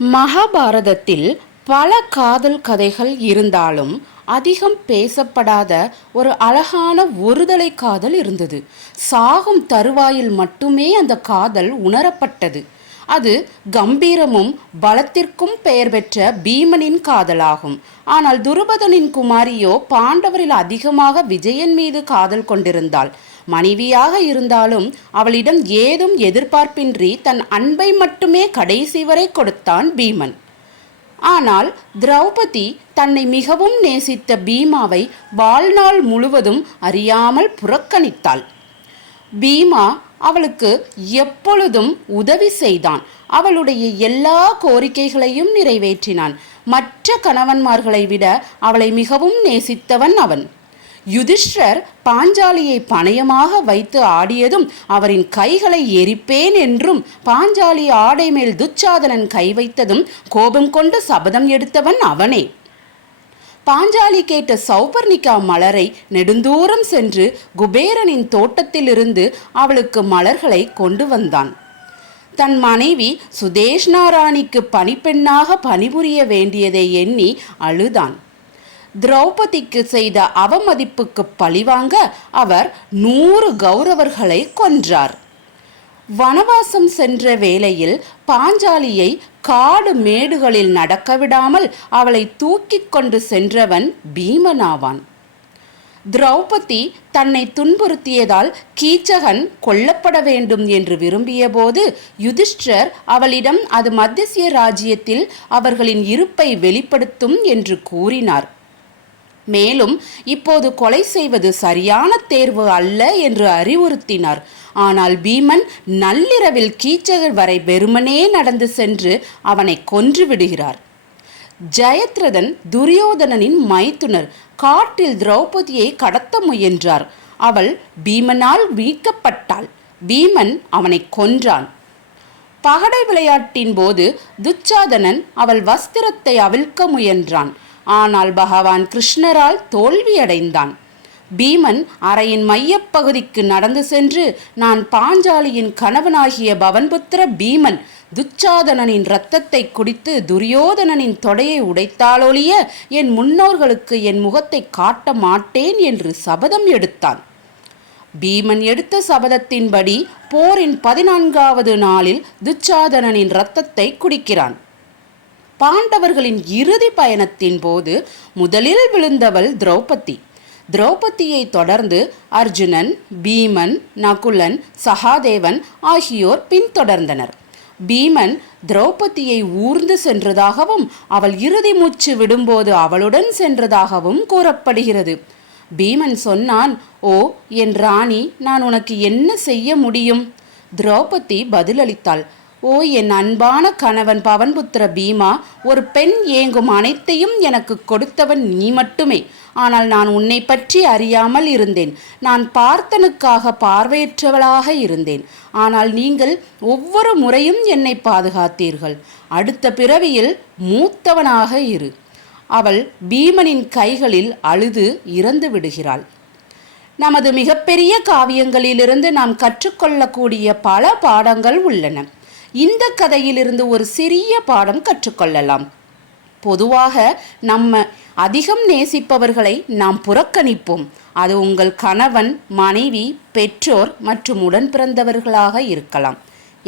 மகாபாரதத்தில் பல காதல் கதைகள் இருந்தாலும் அதிகம் பேசப்படாத ஒரு அழகான ஒருதலை காதல் இருந்தது. சாகும் தருவாயில் மட்டுமே அந்த காதல் உணரப்பட்டது. அது கம்பீரமும் பலத்திற்கும் பெயர் பெற்ற பீமனின் காதலாகும். ஆனால் துருபதனின் குமாரியோ பாண்டவரில் அதிகமாக விஜயன் மீது காதல் கொண்டிருந்தாள். மனைவியாக இருந்தாலும் அவளிடம் ஏதும் எதிர்பார்ப்பின்றி தன் அன்பை மட்டுமே கடைசி வரை கொடுத்தான் பீமன். ஆனால் திரௌபதி தன்னை மிகவும் நேசித்த பீமாவை வாழ்நாள் முழுவதும் அறியாமல் புறக்கணித்தாள். பீமா அவளுக்கு எப்பொழுதும் உதவி செய்தான். அவளுடைய எல்லா கோரிக்கைகளையும் நிறைவேற்றினான். மற்ற கணவன்மார்களை விட அவளை மிகவும் நேசித்தவன் அவன். யுதிஷ்டர் பாஞ்சாலியை பணயமாக வைத்து ஆடியதும் அவரின் கைகளை எரிப்பேன் என்றும் பாஞ்சாலி ஆடை மேல் துச்சாதனன் கை வைத்ததும் கோபம் கொண்டு சபதம் எடுத்தவன் அவனே. பாஞ்சாலி கேட்ட சௌபர்ணிகா மலரை நெடுந்தூரம் சென்று குபேரனின் தோட்டத்திலிருந்து அவளுக்கு மலர்களை கொண்டு வந்தான். தன் மனைவி சுதேஷ்ணா ராணிக்கு பணிப்பெண்ணாக பணிபுரிய வேண்டியதை எண்ணி அழுதான். திரௌபதிக்கு செய்த அவமதிப்புக்கு பழிவாங்க அவர் நூறு கௌரவர்களை கொன்றார். வனவாசம் சென்ற வேளையில் பாஞ்சாலியை காடு மேடுகளில் நடக்க விடாமல் அவளை தூக்கிக் கொண்டு சென்றவன் பீமனாவான். திரௌபதி தன்னை துன்புறுத்தியதால் கீச்சகன் கொல்லப்பட வேண்டும் என்று விரும்பியபோது யுதிஷ்டர் அவளிடம் அது மத்திய ராஜ்யத்தில் அவர்களின் இருப்பை வெளிப்படுத்தும் என்று கூறினார். மேலும் இப்போது கொலை செய்வது சரியான தேர்வு அல்ல என்று அறிவுறுத்தினார். ஆனால் பீமன் நள்ளிரவில் கீச்சகர் வரை வெறுமனே நடந்து சென்று அவனை கொன்று விடுகிறார். ஜெயத்ரதன் துரியோதனனின் மைத்துனர் காட்டில் திரௌபதியை கடத்த முயன்றார். அவள் பீமனால் மீட்கப்பட்டாள் பீமன் அவனை கொன்றான். பகடை விளையாட்டின் போது துச்சாதனன் அவள் வஸ்திரத்தை அவிழ்க்க முயன்றான். ஆனால் பகவான் கிருஷ்ணரால் தோல்வியடைந்தான். பீமன் அறையின் மையப்பகுதிக்கு நடந்து சென்று நான் பாஞ்சாலியின் கணவனாகிய பவன்புத்திர பீமன் துச்சாதனனின் இரத்தத்தை குடித்து துரியோதனனின் தொடையை உடைத்தாலொழிய என் முன்னோர்களுக்கு என் முகத்தை காட்ட மாட்டேன் என்று சபதம் எடுத்தான். பீமன் எடுத்த சபதத்தின்படி போரின் பதினான்காவது நாளில் துச்சாதனனின் இரத்தத்தை குடிக்கிறான். பாண்டவர்களின் இறுதி பயணத்தின் போது முதலில் விழுந்தவள் திரௌபதி. திரௌபதியை தொடர்ந்து அர்ஜுனன் பீமன் நகுலன் சகாதேவன் ஆகியோர் பின்தொடர்ந்தனர். பீமன் திரௌபதியை ஊர்ந்து சென்றதாகவும் அவள் இறுதி மூச்சு விடும்போது அவளுடன் சென்றதாகவும் கூறப்படுகிறது. பீமன் சொன்னான் ஓ என் ராணி நான் உனக்கு என்ன செய்ய முடியும்? திரௌபதி பதிலளித்தாள் ஓ என் அன்பான கணவன் பவன்புத்திர பீமா ஒரு பெண் ஏங்கும் அனைத்தையும் எனக்கு கொடுத்தவன் நீ மட்டுமே. ஆனால் நான் உன்னை பற்றி அறியாமல் இருந்தேன். நான் பார்த்தனுக்காக பார்வையற்றவளாக இருந்தேன். ஆனால் நீங்கள் ஒவ்வொரு முறையும் என்னை பாதுகாத்தீர்கள். அடுத்த பிறவியில் மூத்தவனாக இரு. அவள் பீமனின் கைகளில் அழுது இறந்து விடுகிறாள். நமது மிகப்பெரிய காவியங்களிலிருந்து நாம் கற்றுக்கொள்ளக்கூடிய பல பாடங்கள் உள்ளன. இந்த கதையிலிருந்து ஒரு சிறிய பாடம் கற்றுக்கொள்ளலாம். பொதுவாக நம்ம அதிகம் நேசிப்பவர்களை நாம் புறக்கணிப்போம். அது உங்கள் கணவன் மனைவி பெற்றோர் மற்றும் உடன் பிறந்தவர்களாக இருக்கலாம்.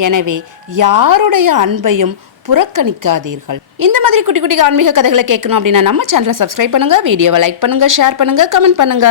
எனவே யாருடைய அன்பையும் புறக்கணிக்காதீர்கள். இந்த மாதிரி குட்டி குட்டி ஆன்மீக கதைகளை கேட்கணும் அப்படின்னா நம்ம சேனலை சப்ஸ்கிரைப் பண்ணுங்க வீடியோவை லைக் பண்ணுங்க ஷேர் பண்ணுங்க கமெண்ட் பண்ணுங்க.